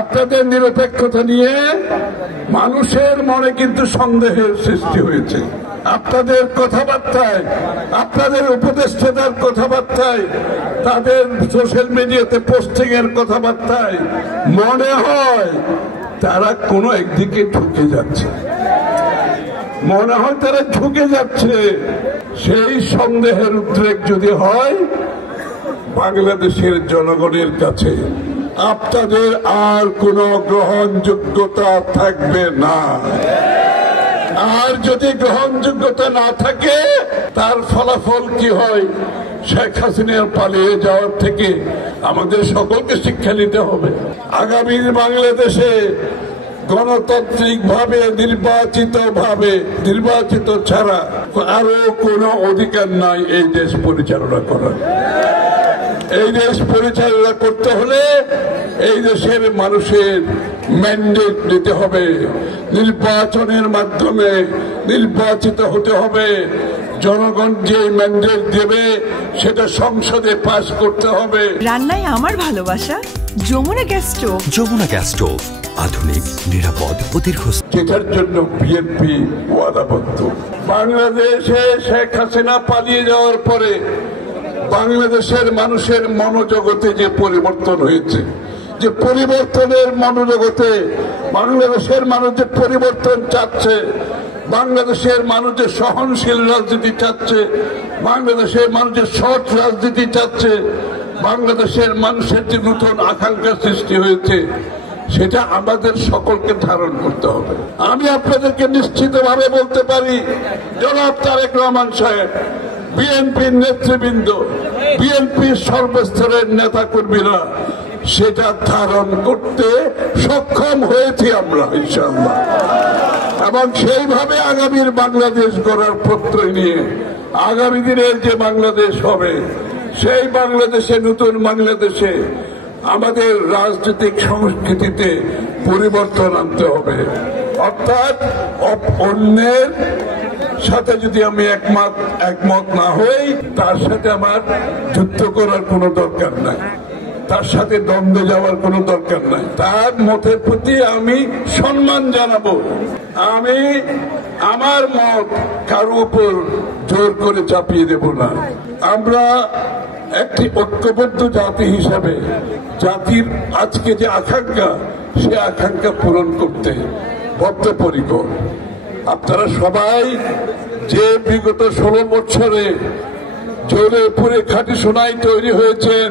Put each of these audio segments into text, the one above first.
আপনাদের নিরপেক্ষতা নিয়ে মানুষের মনে কিন্তু সন্দেহের সৃষ্টি হয়েছে। আপনাদের কথাবার্তায়, আপনাদের উপদেষ্টাদের কথাবার্তায়, তাদের সোশ্যাল মিডিয়াতে পোস্টিং এর কথাবার্তায় মনে হয় তারা কোনো একদিকে ঝুঁকে যাচ্ছে, মনে হয় তারা ঝুঁকে যাচ্ছে। সেই সন্দেহের উদ্রেক যদি হয়, বাংলাদেশের জনগণের কাছে আপনাদের আর কোনো গ্রহণযোগ্যতা থাকবে না। আর যদি গ্রহণযোগ্যতা না থাকে, তার ফলাফল কি হয়? শেখ হাসিনার পালিয়ে যাওয়ার থেকে আমাদের সকলকে শিক্ষা নিতে হবে। আগামীর বাংলাদেশে গণতান্ত্রিক ভাবে নির্বাচিত ছাড়া আরো কোনো অধিকার নাই এই দেশ পরিচালনা করার। এই দেশ পরিচালনা করতে হলে এই দেশের মানুষের ম্যান্ডেট দিতে হবে, নির্বাচনের মাধ্যমে নির্বাচিত হতে হবে। জনগণ যে ম্যান্ডেট দেবে সেটা সংসদে পাস করতে হবে। রান্নায় আমার ভালোবাসা Jamuna gas stove. Jamuna gas stove, আধুনিক, নিরাপদ ও দীর্ঘস্থায়ী। যেটার জন্য বিএনপি ওয়াদাবদ্ধ। বাংলাদেশে শেখ হাসিনা পালিয়ে যাওয়ার পরে বাংলাদেশের মানুষের মনোজগতে যে পরিবর্তন হয়েছে, যে পরিবর্তনের মনোজগতে বাংলাদেশের মানুষ যে পরিবর্তন চাচ্ছে, বাংলাদেশের মানুষ যে সহনশীল রাজনীতি চাচ্ছে, বাংলাদেশের মানুষ যে সৎ রাজনীতি চাচ্ছে, বাংলাদেশের মানুষের যে নতুন আকাঙ্ক্ষা সৃষ্টি হয়েছে, সেটা আমাদের সকলকে ধারণ করতে হবে। আমি আপনাদেরকে নিশ্চিতভাবে বলতে পারি, জনাব তারেক রহমান সাহেব, বিএনপির নেতৃবৃন্দ, বিএনপির সর্বস্তরের নেতা কর্মীরা সেটা ধারণ করতে সক্ষম হয়েছি আমরা ইনশাআল্লাহ। এবং সেইভাবে আগামীর বাংলাদেশ গড়ার প্রত্যয় নিয়ে আগামী দিনের যে বাংলাদেশ হবে, সেই বাংলাদেশে, নতুন বাংলাদেশে আমাদের রাজনৈতিক সংস্কৃতিতে পরিবর্তন আনতে হবে। অর্থাৎ অন্যের সাথে যদি আমি একমত না হই, তার সাথে আমার যুদ্ধ করার কোনো দরকার নাই, তার সাথে দ্বন্দ্বে যাওয়ার কোনো দরকার নাই। তার মতের প্রতি আমি সম্মান জানাবো। আমি আমার মত কারো উপর জোর করে চাপিয়ে দেব না। আমরা একটি ঐক্যবদ্ধ জাতি হিসাবে জাতির আজকে যে আকাঙ্ক্ষা, সে আকাঙ্ক্ষা পূরণ করতে বদ্ধপরিকর। আপনারা সবাই যে বিগত 16 বছরে জোরে পুরে খাঁটি সোনায় তৈরি হয়েছেন,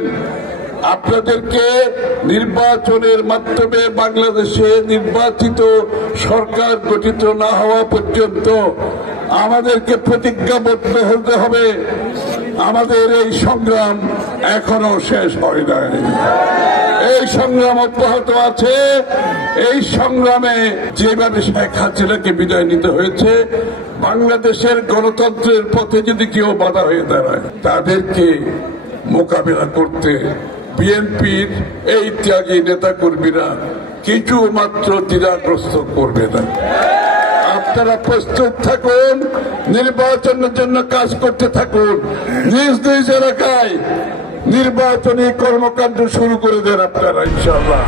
আপনাদেরকে নির্বাচনের মাধ্যমে বাংলাদেশে নির্বাচিত সরকার গঠিত না হওয়া পর্যন্ত আমাদেরকে প্রতিজ্ঞাবদ্ধ হতে হবে। আমাদের এই সংগ্রাম এখনো শেষ হয় নাই, এই সংগ্রাম অব্যাহত আছে। এই সংগ্রামে যেভাবে শেখ হাসিনাকে বিদায় নিতে হয়েছে, বাংলাদেশের গণতন্ত্রের পথে যদি কেউ বাধা হয়ে দাঁড়ায়, তাদেরকে মোকাবিলা করতে বিএনপির এই ত্যাগী নেতা কর্মীরা কিছু মাত্র দ্বিধাগ্রস্ত করবে না। আপনারা প্রস্তুত থাকুন, নির্বাচনের জন্য কাজ করতে থাকুন। নিজ নিজ এলাকায় নির্বাচনী কর্মকাণ্ড শুরু করে দেন আপনারা ইনশাআল্লাহ।